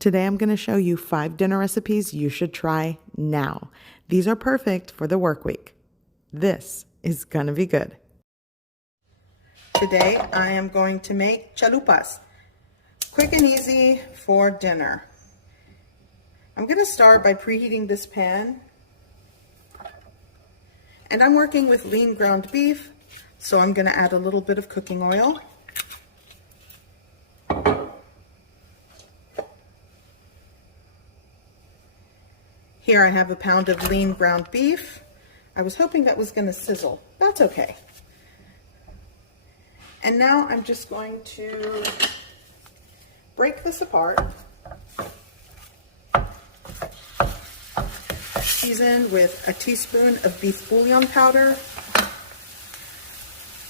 Today I'm going to show you 5 dinner recipes you should try now. These are perfect for the work week. This is going to be good. Today I am going to make chalupas. Quick and easy for dinner. I'm going to start by preheating this pan. And I'm working with lean ground beef, so I'm going to add a little bit of cooking oil. Here I have a pound of lean ground beef. I was hoping that was going to sizzle. That's okay. And now I'm just going to break this apart. Season with a teaspoon of beef bouillon powder,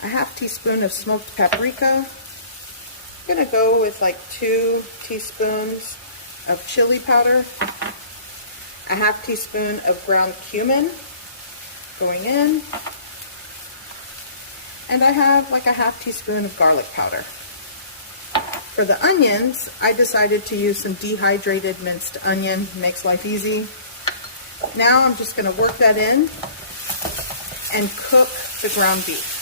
a half teaspoon of smoked paprika. I'm going to go with like 2 teaspoons of chili powder, a half teaspoon of ground cumin going in, and I have like a half teaspoon of garlic powder. For the onions, I decided to use some dehydrated minced onion. Makes life easy. Now I'm just going to work that in and cook the ground beef.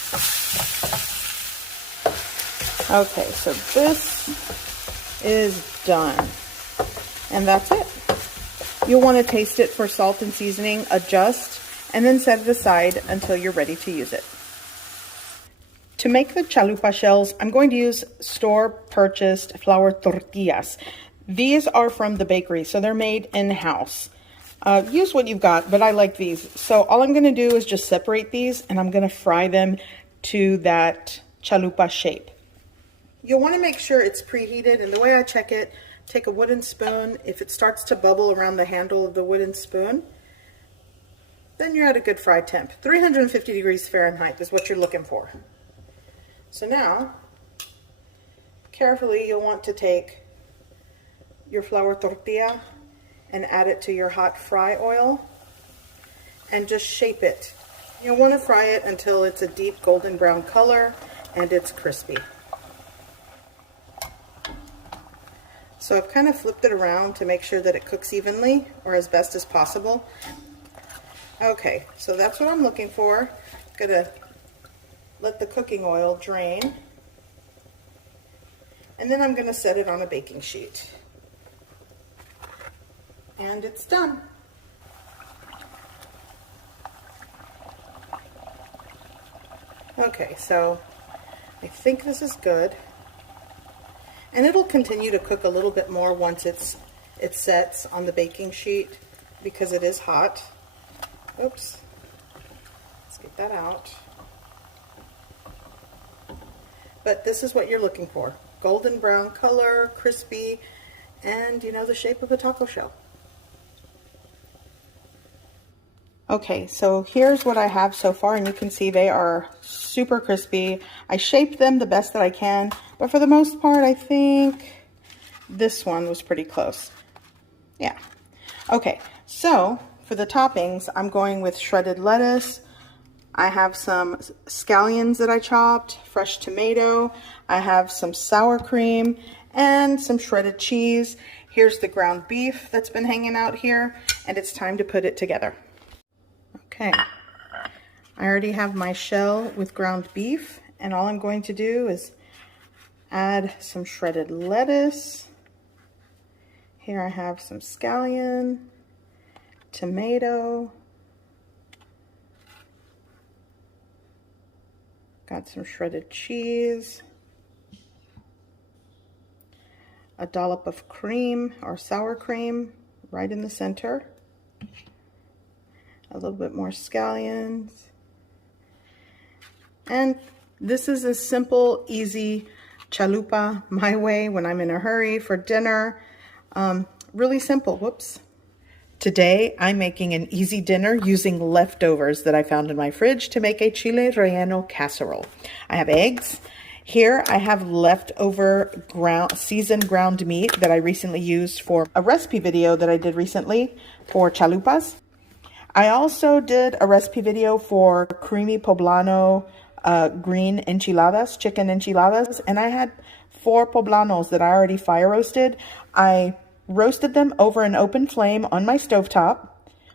Okay, so this is done. And that's it. You'll want to taste it for salt and seasoning, adjust, and then set it aside until you're ready to use it. To make the chalupa shells, I'm going to use store-purchased flour tortillas. These are from the bakery, so they're made in-house. Use what you've got, but I like these. So all I'm going to do is just separate these, and I'm going to fry them to that chalupa shape. You'll want to make sure it's preheated, and the way I check it, take a wooden spoon. If it starts to bubble around the handle of the wooden spoon, then you're at a good fry temp. 350 degrees Fahrenheit is what you're looking for. So now, carefully you'll want to take your flour tortilla and add it to your hot fry oil and just shape it. You'll want to fry it until it's a deep golden brown color and it's crispy. So I've kind of flipped it around to make sure that it cooks evenly or as best as possible. Okay, so that's what I'm looking for. I'm gonna let the cooking oil drain, and then I'm gonna set it on a baking sheet. And it's done. Okay, so I think this is good. And it'll continue to cook a little bit more once it sets on the baking sheet because it is hot. Oops. Let's get that out. But this is what you're looking for. Golden brown color, crispy, and you know, the shape of a taco shell. Okay, so here's what I have so far, and you can see they are super crispy. I shaped them the best that I can, but for the most part, I think this one was pretty close. Yeah. Okay, so for the toppings, I'm going with shredded lettuce. I have some scallions that I chopped, fresh tomato. I have some sour cream and some shredded cheese. Here's the ground beef that's been hanging out here, and it's time to put it together. Okay, I already have my shell with ground beef, and all I'm going to do is add some shredded lettuce. Here I have some scallion, tomato, got some shredded cheese, a dollop of cream or sour cream right in the center. A little bit more scallions. And this is a simple, easy chalupa my way when I'm in a hurry for dinner. Really simple. Whoops. Today I'm making an easy dinner using leftovers that I found in my fridge to make a chile relleno casserole. I have eggs. Here I have leftover seasoned ground meat that I recently used for a recipe video that I did recently for chalupas. I also did a recipe video for creamy poblano green enchiladas, chicken enchiladas, and I had 4 poblanos that I already fire roasted. I roasted them over an open flame on my stovetop.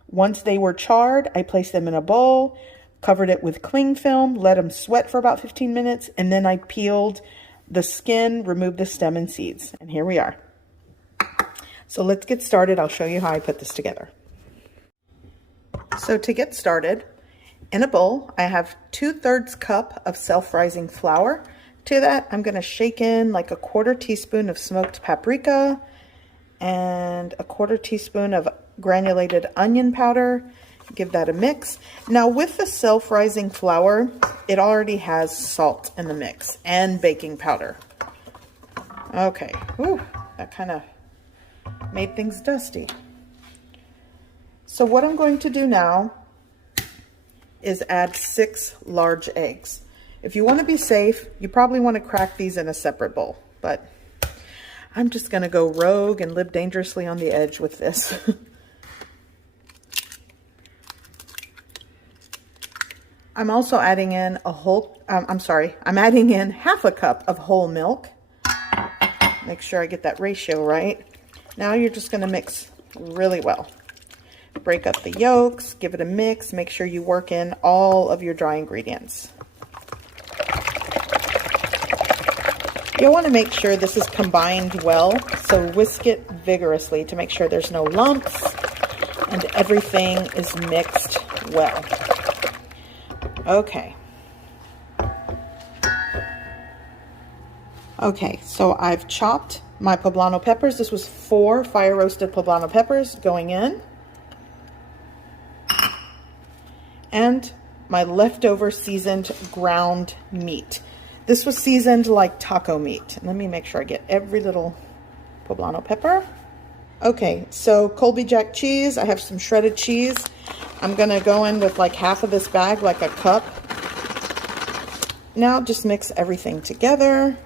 Once they were charred, I placed them in a bowl, covered it with cling film, let them sweat for about 15 minutes, and then I peeled the skin, removed the stem and seeds. And here we are. So let's get started. I'll show you how I put this together. So to get started, in a bowl, I have 2/3 cup of self-rising flour. To that, I'm going to shake in like a 1/4 teaspoon of smoked paprika and a 1/4 teaspoon of granulated onion powder. Give that a mix. Now with the self-rising flour, it already has salt in the mix and baking powder. Okay, whew, that kind of made things dusty. So what I'm going to do now is add 6 large eggs. If you want to be safe, you probably want to crack these in a separate bowl, but I'm just going to go rogue and live dangerously on the edge with this. I'm also adding in I'm adding in 1/2 cup of whole milk. Make sure I get that ratio right. Now you're just going to mix really well. Break up the yolks, give it a mix, make sure you work in all of your dry ingredients. You'll want to make sure this is combined well, so whisk it vigorously to make sure there's no lumps and everything is mixed well. Okay. Okay, so I've chopped my poblano peppers. This was 4 fire roasted poblano peppers going in. And my leftover seasoned ground meat. This was seasoned like taco meat. Let me make sure I get every little poblano pepper. Okay, so Colby Jack cheese. I have some shredded cheese. I'm gonna go in with like 1/2 of this bag, like a cup. Now just mix everything together.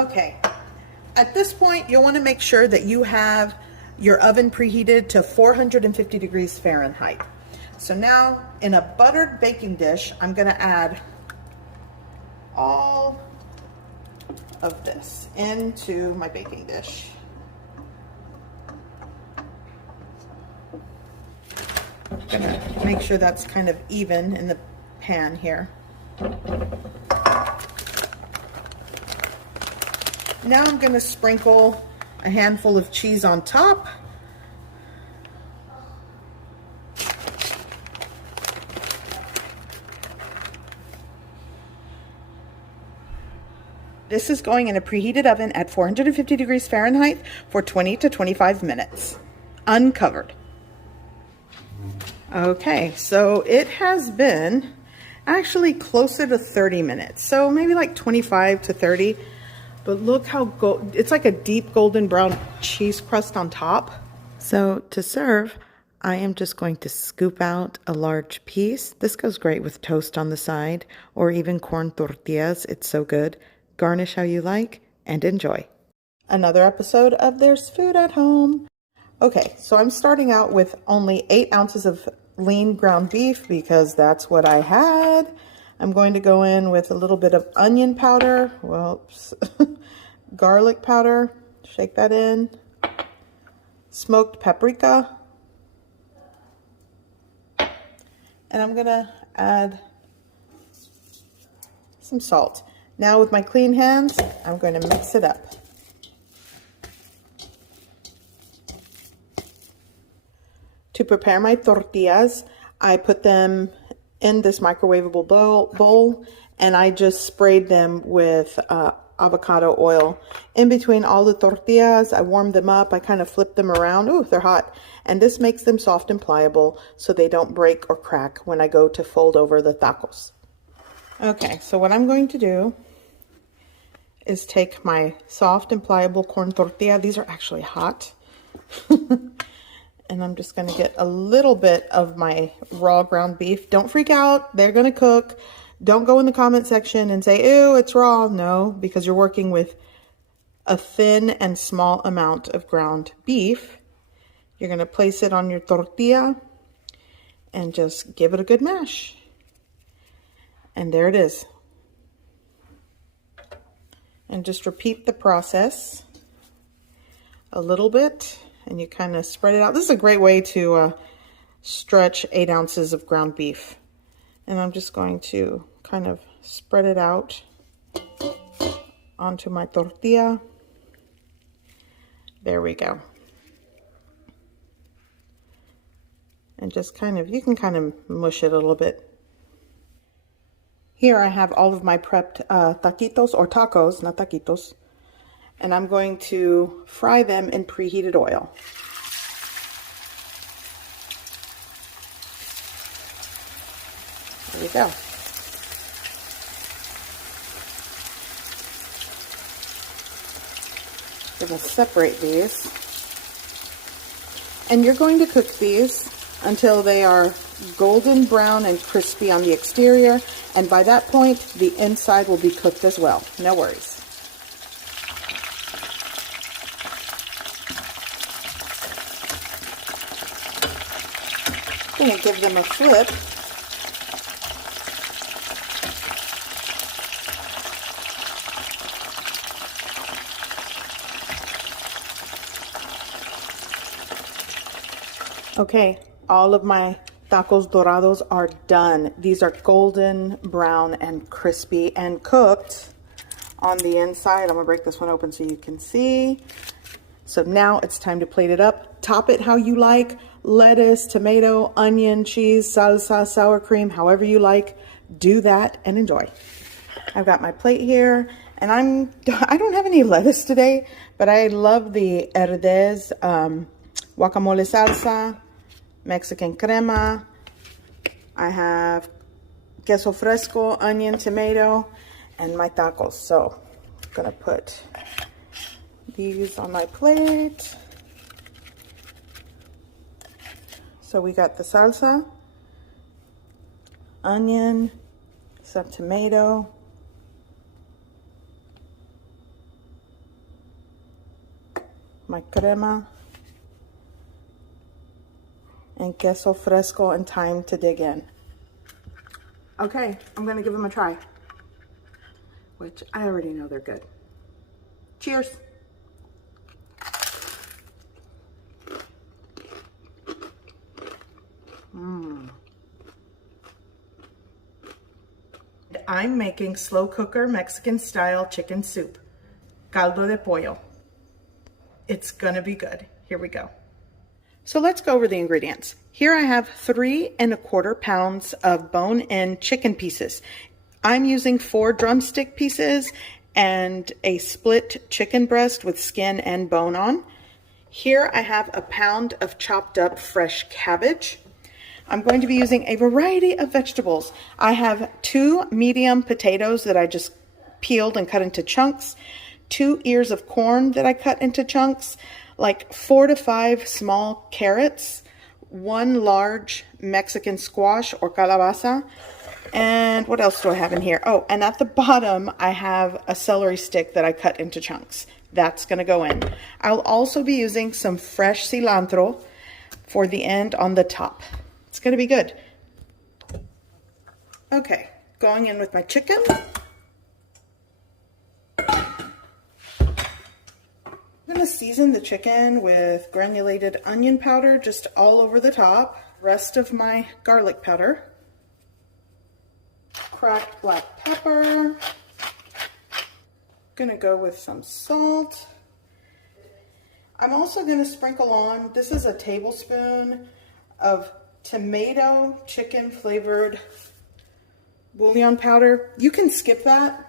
Okay, at this point, you'll want to make sure that you have your oven preheated to 450 degrees Fahrenheit. So now, in a buttered baking dish, I'm going to add all of this into my baking dish. I'm going to make sure that's kind of even in the pan here. Now I'm going to sprinkle a handful of cheese on top. This is going in a preheated oven at 450 degrees Fahrenheit for 20 to 25 minutes, uncovered. Okay, so it has been actually closer to 30 minutes, so maybe like 25 to 30. But look how it's like a deep golden brown cheese crust on top. So to serve, I am just going to scoop out a large piece. This goes great with toast on the side or even corn tortillas. It's so good. Garnish how you like and enjoy. Another episode of There's Food at Home. Okay, so I'm starting out with only 8 ounces of lean ground beef because that's what I had. I'm going to go in with a little bit of onion powder, garlic powder, shake that in, smoked paprika, and I'm gonna add some salt. Now with my clean hands, I'm going to mix it up. To prepare my tortillas, I put them in this microwavable bowl and I just sprayed them with avocado oil. In between all the tortillas, I warmed them up. I kind of flipped them around. Ooh, they're hot. And this makes them soft and pliable so they don't break or crack when I go to fold over the tacos. Okay, so what I'm going to do is take my soft and pliable corn tortilla. These are actually hot. And I'm just going to get a little bit of my raw ground beef. Don't freak out. They're going to cook. Don't go in the comment section and say, ew, it's raw. No, because you're working with a thin and small amount of ground beef. You're going to place it on your tortilla and just give it a good mash. And there it is. And just repeat the process a little bit, and you kind of spread it out. This is a great way to stretch 8 ounces of ground beef. And I'm just going to kind of spread it out onto my tortilla. There we go. And just kind of, you can kind of mush it a little bit. Here I have all of my prepped taquitos, or tacos, not taquitos. And I'm going to fry them in preheated oil. There we go. We're going to separate these. And you're going to cook these until they are golden brown and crispy on the exterior. And by that point, the inside will be cooked as well. No worries. I'm going to give them a flip. Okay, all of my tacos dorados are done. These are golden brown and crispy and cooked on the inside. I'm gonna break this one open so you can see. So now it's time to plate it up. Top it how you like. Lettuce, tomato, onion, cheese, salsa, sour cream, however you like. Do that and enjoy. I've got my plate here, and I don't have any lettuce today, but I love the Herdez guacamole salsa, Mexican crema. I have queso fresco, onion, tomato, and my tacos. So I'm gonna put these on my plate. So we got the salsa, onion, some tomato, my crema, and queso fresco, and time to dig in. Okay, I'm gonna give them a try, which I already know they're good. Cheers. I'm making slow cooker Mexican style chicken soup, caldo de pollo. It's gonna be good. Here we go. So let's go over the ingredients. Here I have 3 1/4 pounds of bone-in chicken pieces. I'm using 4 drumstick pieces and a split chicken breast with skin and bone on. Here I have a pound of chopped up fresh cabbage. I'm going to be using a variety of vegetables. I have 2 medium potatoes that I just peeled and cut into chunks, 2 ears of corn that I cut into chunks, like 4 to 5 small carrots, 1 large Mexican squash or calabaza, and what else do I have in here? Oh, and at the bottom I have a celery stick that I cut into chunks. That's gonna go in. I'll also be using some fresh cilantro for the end on the top. It's gonna be good. Okay, going in with my chicken. I'm gonna season the chicken with granulated onion powder just all over the top. Rest of my garlic powder. Cracked black pepper. Gonna go with some salt. I'm also gonna sprinkle on, this is a tablespoon of tomato chicken flavored bouillon powder. You can skip that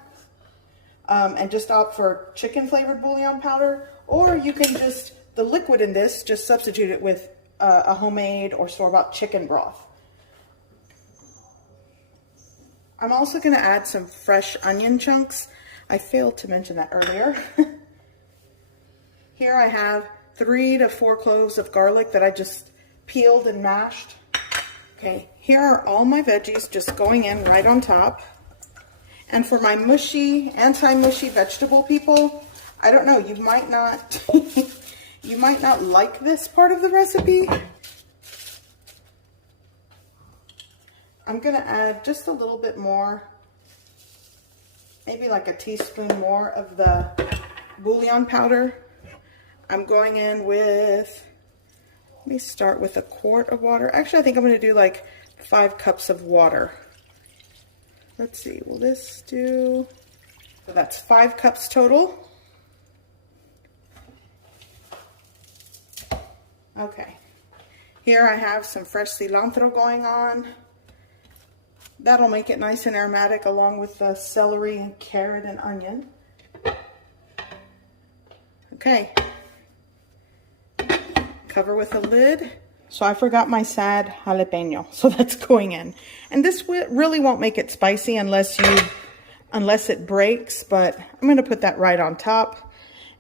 and just opt for chicken flavored bouillon powder, or you can just, the liquid in this, just substitute it with a homemade or store-bought chicken broth. I'm also going to add some fresh onion chunks. I failed to mention that earlier. Here I have 3 to 4 cloves of garlic that I just peeled and mashed. Okay, here are all my veggies just going in right on top. And for my mushy, anti-mushy vegetable people, I don't know, you might not, you might not like this part of the recipe. I'm gonna add just a little bit more maybe like a teaspoon more of the bouillon powder. I'm going in with, let me start with a quart of water. Actually, I think I'm going to do like 5 cups of water. Let's see, will this do? So that's 5 cups total. Okay, here I have some fresh cilantro going on. That'll make it nice and aromatic along with the celery and carrot and onion. Okay, cover with a lid. So I forgot my sad jalapeno, so that's going in. And this really won't make it spicy unless it breaks, but I'm gonna put that right on top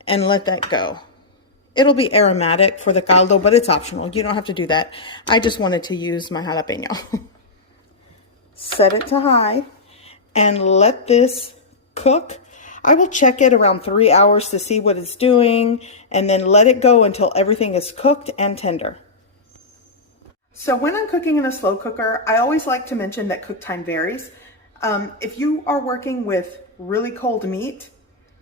and let that go. It'll be aromatic for the caldo, but it's optional. You don't have to do that. I just wanted to use my jalapeno. Set it to high and let this cook. I will check it around 3 hours to see what it's doing and then let it go until everything is cooked and tender. So when I'm cooking in a slow cooker, I always like to mention that cook time varies. If you are working with really cold meat,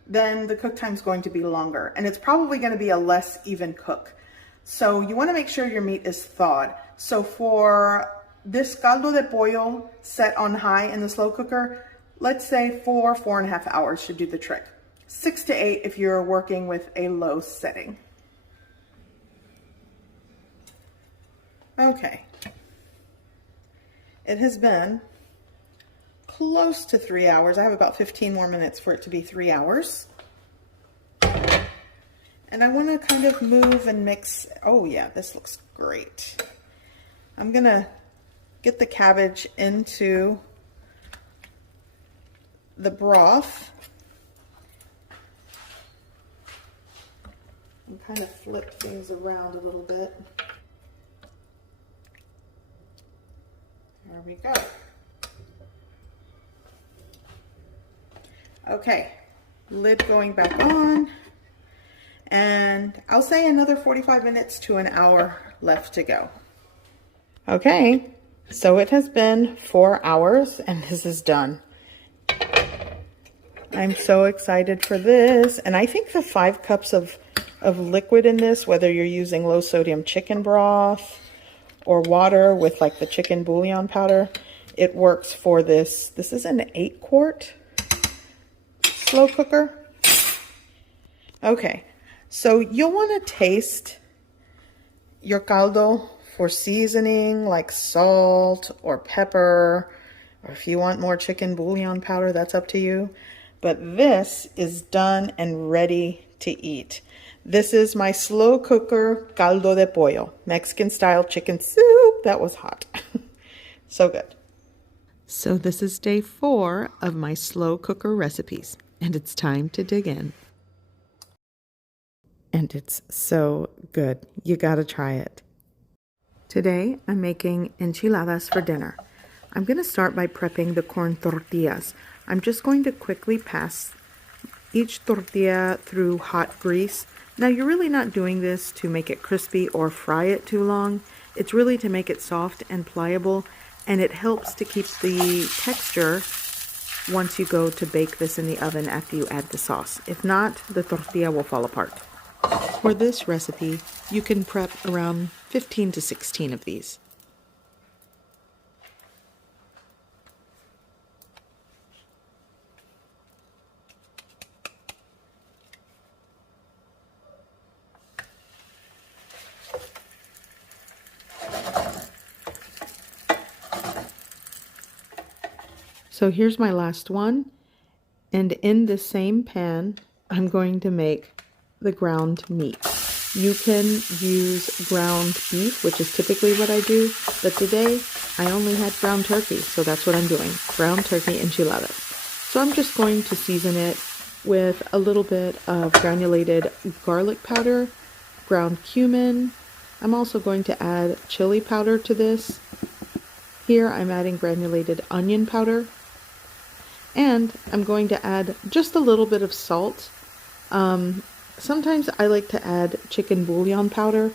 then the cook time is going to be longer and it's probably going to be a less even cook. So you want to make sure your meat is thawed. So for this caldo de pollo set on high in the slow cooker, let's say 4.5 hours should do the trick. 6 to 8 if you're working with a low setting. Okay. It has been close to 3 hours. I have about 15 more minutes for it to be 3 hours. And I want to kind of move and mix. Oh yeah, this looks great. I'm gonna get the cabbage into the broth and kind of flip things around a little bit. There we go. Okay, lid going back on, and I'll say another 45 minutes to an hour left to go. Okay, so it has been 4 hours and this is done. I'm so excited for this, and I think the 5 cups of liquid in this, whether you're using low sodium chicken broth or water with like the chicken bouillon powder, it works for this. This is an 8-quart slow cooker. Okay, so you'll want to taste your caldo for seasoning like salt or pepper, or if you want more chicken bouillon powder, that's up to you. But this is done and ready to eat. This is my slow cooker caldo de pollo, Mexican style chicken soup. That was hot. So good. So this is day 4 of my slow cooker recipes, and it's time to dig in. And it's so good. You gotta try it. Today I'm making enchiladas for dinner. I'm gonna start by prepping the corn tortillas. I'm just going to quickly pass each tortilla through hot grease. Now you're really not doing this to make it crispy or fry it too long. It's really to make it soft and pliable, and it helps to keep the texture once you go to bake this in the oven after you add the sauce. If not, the tortilla will fall apart. For this recipe, you can prep around 15 to 16 of these. So here's my last one, and in the same pan, I'm going to make the ground meat. You can use ground beef, which is typically what I do, but today I only had ground turkey, so that's what I'm doing, ground turkey enchiladas. So I'm just going to season it with a little bit of granulated garlic powder, ground cumin. I'm also going to add chili powder to this. Here I'm adding granulated onion powder. And I'm going to add just a little bit of salt. Sometimes I like to add chicken bouillon powder,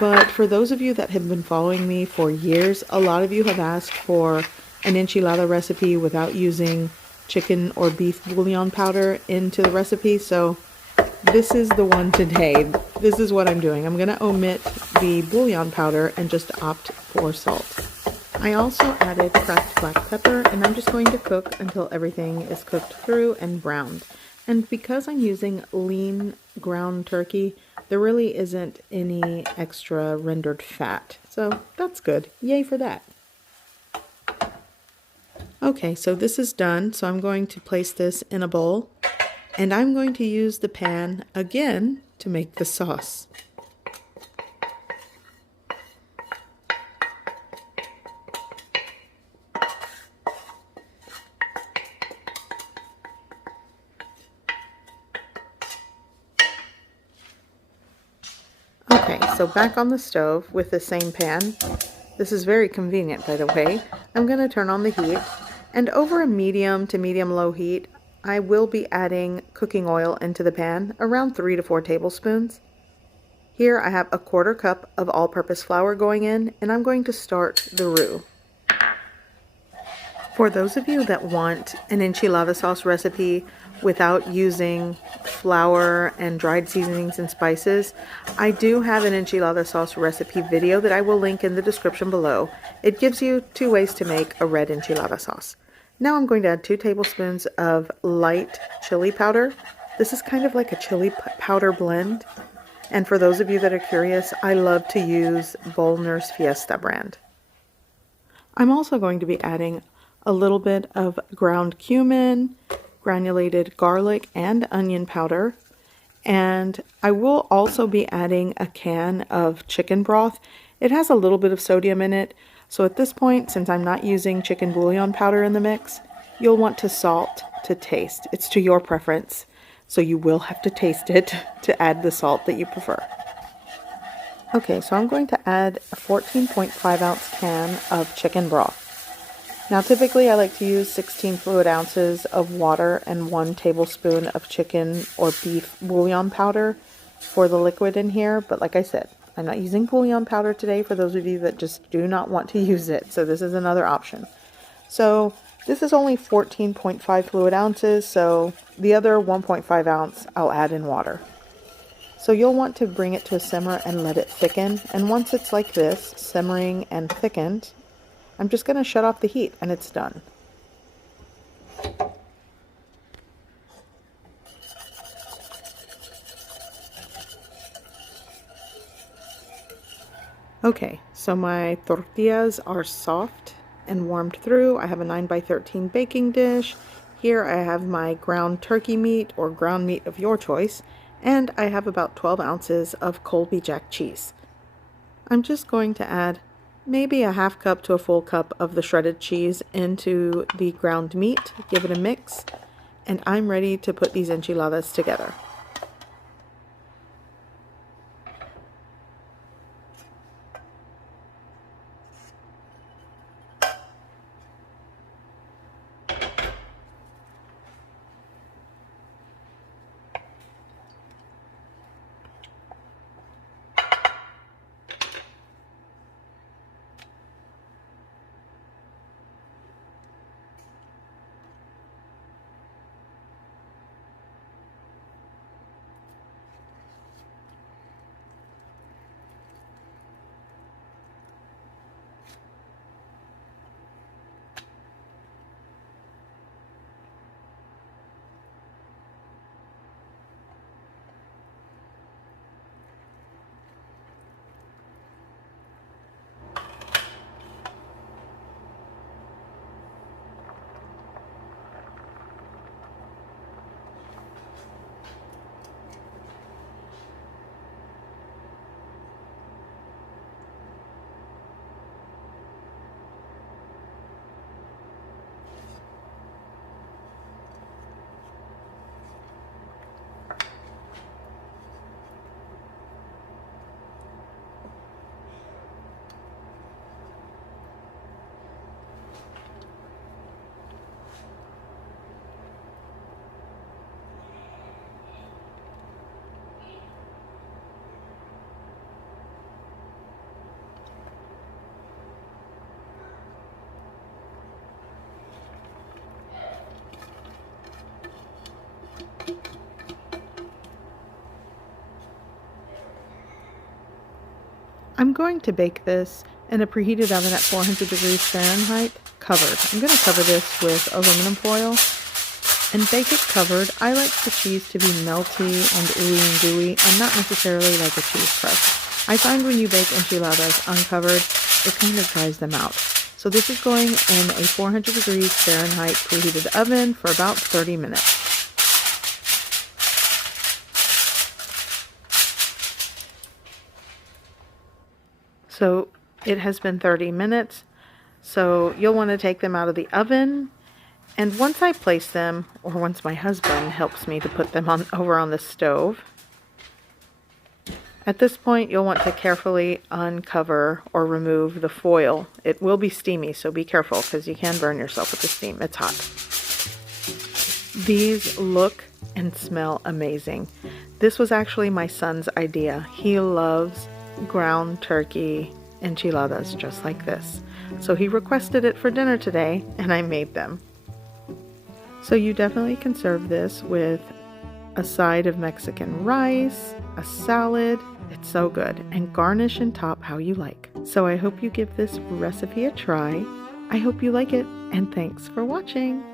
but for those of you that have been following me for years, a lot of you have asked for an enchilada recipe without using chicken or beef bouillon powder into the recipe, so this is the one today. This is what I'm doing. I'm going to omit the bouillon powder and just opt for salt. I also added cracked black pepper, and I'm just going to cook until everything is cooked through and browned. And because I'm using lean ground turkey, there really isn't any extra rendered fat. So that's good. Yay for that. Okay, so this is done. So I'm going to place this in a bowl, and I'm going to use the pan again to make the sauce. Okay, so back on the stove with the same pan. This is very convenient, by the way. I'm going to turn on the heat, and over a medium to medium-low heat, I will be adding cooking oil into the pan, around 3 to 4 tablespoons. Here I have a 1/4 cup of all-purpose flour going in, and I'm going to start the roux. For those of you that want an enchilada sauce recipe without using flour and dried seasonings and spices, I do have an enchilada sauce recipe video that I will link in the description below. It gives you 2 ways to make a red enchilada sauce. Now I'm going to add 2 tablespoons of light chili powder. This is kind of like a chili powder blend. And for those of you that are curious, I love to use Bollner's Fiesta brand. I'm also going to be adding a little bit of ground cumin, granulated garlic and onion powder, and I will also be adding a can of chicken broth. It has a little bit of sodium in it, so at this point, since I'm not using chicken bouillon powder in the mix, you'll want to salt to taste. It's to your preference, so you will have to taste it to add the salt that you prefer. Okay, so I'm going to add a 14.5 ounce can of chicken broth. Now typically I like to use 16 fluid ounces of water and 1 tablespoon of chicken or beef bouillon powder for the liquid in here, but like I said, I'm not using bouillon powder today for those of you that just do not want to use it, so this is another option. So this is only 14.5 fluid ounces, so the other 1.5 ounce I'll add in water. So you'll want to bring it to a simmer and let it thicken, and once it's like this, simmering and thickened, I'm just going to shut off the heat and it's done. Okay, so my tortillas are soft and warmed through. I have a 9x13 baking dish. Here I have my ground turkey meat or ground meat of your choice, and I have about 12 ounces of Colby Jack cheese. I'm just going to add maybe a 1/2 cup to a full cup of the shredded cheese into the ground meat, give it a mix, and I'm ready to put these enchiladas together. I'm going to bake this in a preheated oven at 400 degrees Fahrenheit, covered. I'm going to cover this with aluminum foil and bake it covered. I like the cheese to be melty and ooey and gooey and not necessarily like a cheese crust. I find when you bake enchiladas uncovered, it kind of dries them out. So this is going in a 400 degrees Fahrenheit preheated oven for about 30 minutes. So it has been 30 minutes, so you'll want to take them out of the oven, and once I place them, or once my husband helps me to put them over on the stove, at this point you'll want to carefully uncover or remove the foil. It will be steamy, so be careful because you can burn yourself with the steam. It's hot. These look and smell amazing. This was actually my son's idea. He loves ground turkey enchiladas just like this. So he requested it for dinner today and I made them. So you definitely can serve this with a side of Mexican rice, a salad. It's so good, and garnish and top how you like. So I hope you give this recipe a try. I hope you like it, and thanks for watching.